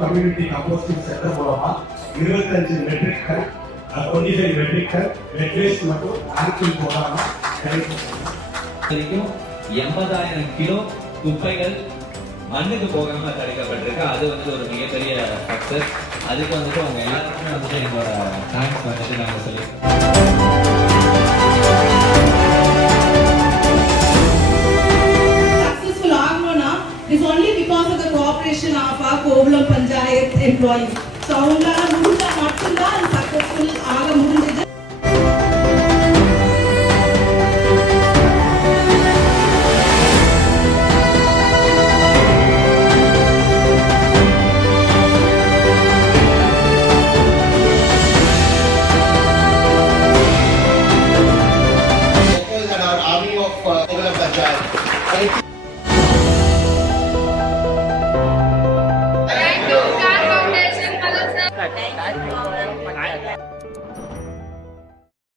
Community composting centre மூலமா 25 metric ton 25 metric ton wet waste மற்றும் alcohol போடாம கிடைக்கும். 80,000 கிலோ குப்பைகள் மண்ணுக்கு போகாம தடுக்கப்பட்டிருக்கு. அது ஒரு மிகப்பெரிய சக்சஸ். அதுக்கு அவங்க எல்லாருக்குமே எங்களோட தேங்க்ஸ் நாங்கள் சொல்லியிருக்கோம். It's only because of the cooperation of our Kovalam Panchayat employees. So,